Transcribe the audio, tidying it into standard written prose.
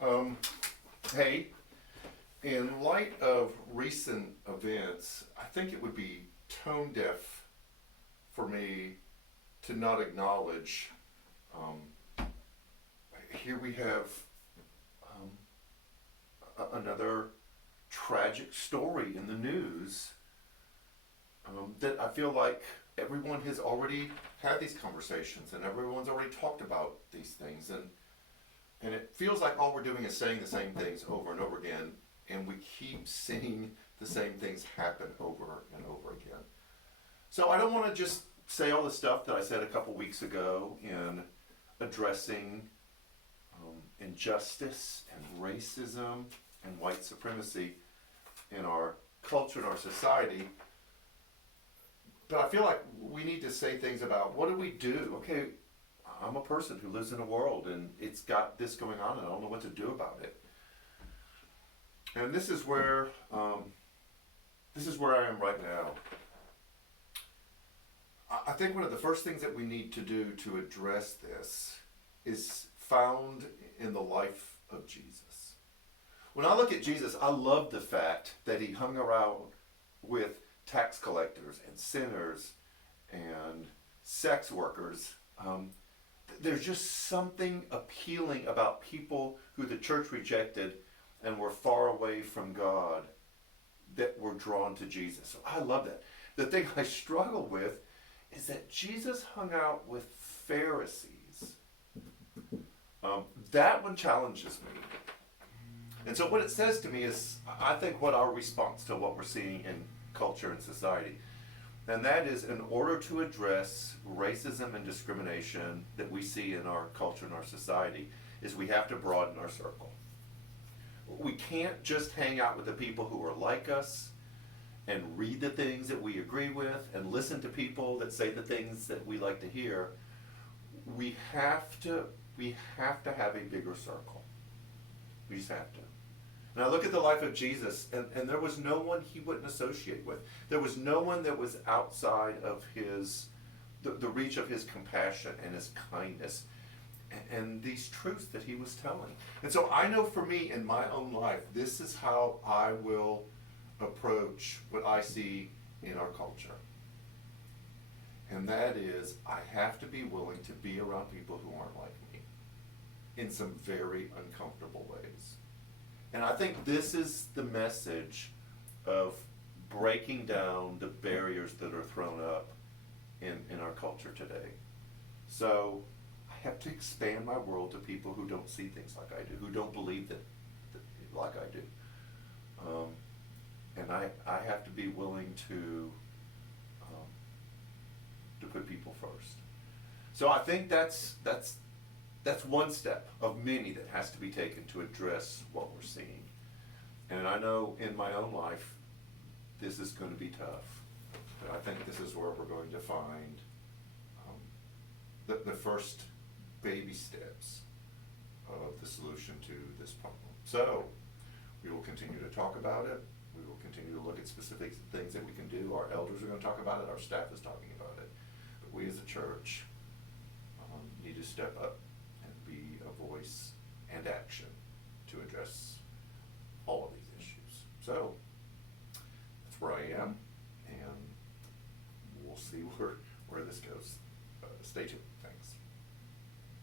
Um, hey, in light of recent events, I think it would be tone deaf for me to not acknowledge. Um, Here we have um, another tragic story in the news that I feel like everyone has already had these conversations and everyone's already talked about these things, and it feels like all we're doing is saying the same things over and over again, and we keep seeing the same things happen over and over again. So I don't want to just say all the stuff that I said a couple weeks ago in addressing injustice and racism and white supremacy in our culture and our society. But I feel like we need to say things about what do we do? Okay, I'm a person who lives in a world and it's got this going on and I don't know what to do about it. And this is where I am right now. I think one of the first things that we need to do to address this is found in the life of Jesus. When I look at Jesus, I love the fact that he hung around with tax collectors and sinners and sex workers. There's just something appealing about people who the church rejected and were far away from God that were drawn to Jesus. So I love that. The thing I struggle with is that Jesus hung out with Pharisees. That one challenges me. And so what it says to me is, I think, what our response to what we're seeing in culture and society. And that is, in order to address racism and discrimination that we see in our culture and our society, is we have to broaden our circle. We can't just hang out with the people who are like us and read the things that we agree with and listen to people that say the things that we like to hear. We have to have a bigger circle. We just have to. And I look at the life of Jesus, and there was no one he wouldn't associate with. There was no one that was outside of the reach of his compassion and his kindness and these truths that he was telling. And so I know for me in my own life, this is how I will approach what I see in our culture. And that is, I have to be willing to be around people who aren't like me in some very uncomfortable ways. And I think this is the message of breaking down the barriers that are thrown up in our culture today. So I have to expand my world to people who don't see things like I do, who don't believe that like I do. And I have to be willing to put people first. So I think that's one step of many that has to be taken to address what we're seeing. And I know in my own life, this is going to be tough. But I think this is where we're going to find the first baby steps of the solution to this problem. So we will continue to talk about it. We will continue to look at specific things that we can do. Our elders are going to talk about it. Our staff is talking about it. But we as a church need to step up